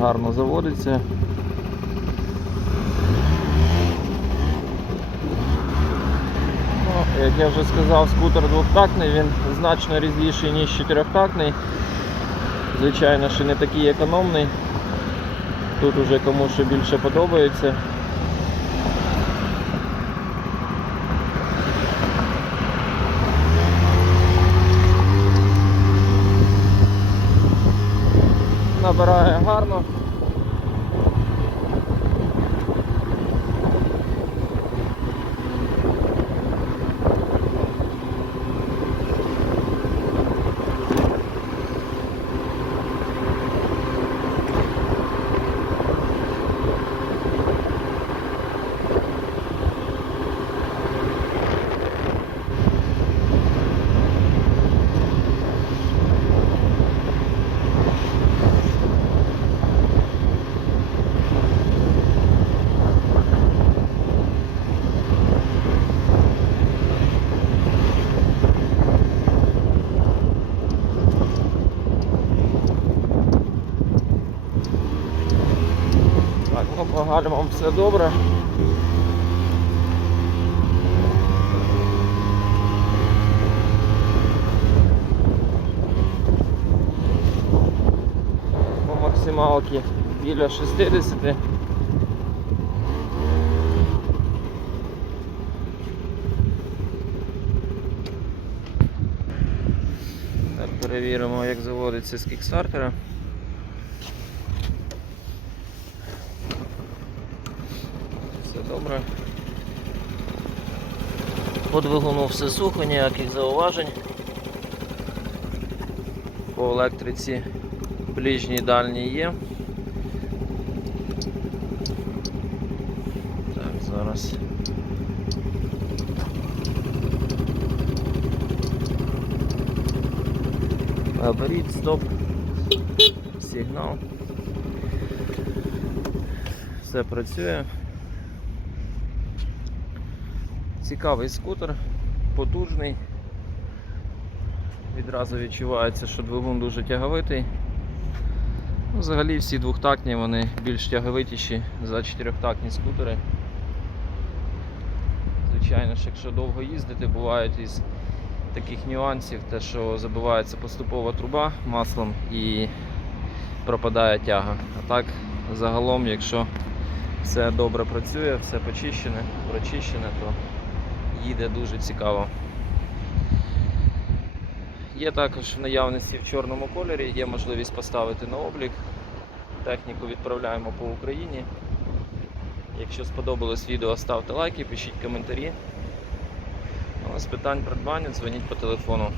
гарно заводиться. Ну, як я вже сказав, скутер двохтактний, він значно різліший, ніж чотирьохтактний. Звичайно, що не такий економний. Тут уже кому що більше подобається. Набирає гарно. По гальмам все добре. По максималки біля 60. Так, перевіримо, як заводиться з кікстартера. Добре. По двигуну все сухо, ніяких зауважень. По електриці ближній дальній є. Так, зараз. Габарит, стоп, сигнал. Все працює. Цікавий скутер, потужний. Відразу відчувається, що двигун дуже тяговитий. Ну, Взагалі всі двохтактні вони більш тяговитіші за чотирьохтактні скутери. Звичайно ж, якщо довго їздити, бувають із таких нюансів, те, що забивається поступова труба маслом і пропадає тяга. А так, загалом, якщо все добре працює, все почищене, прочищене, то їде дуже цікаво. Є також в наявності в чорному кольорі, є можливість поставити на облік. Техніку відправляємо по Україні. Якщо сподобалось відео, ставте лайки, пишіть коментарі. А з питань придбання дзвоніть по телефону.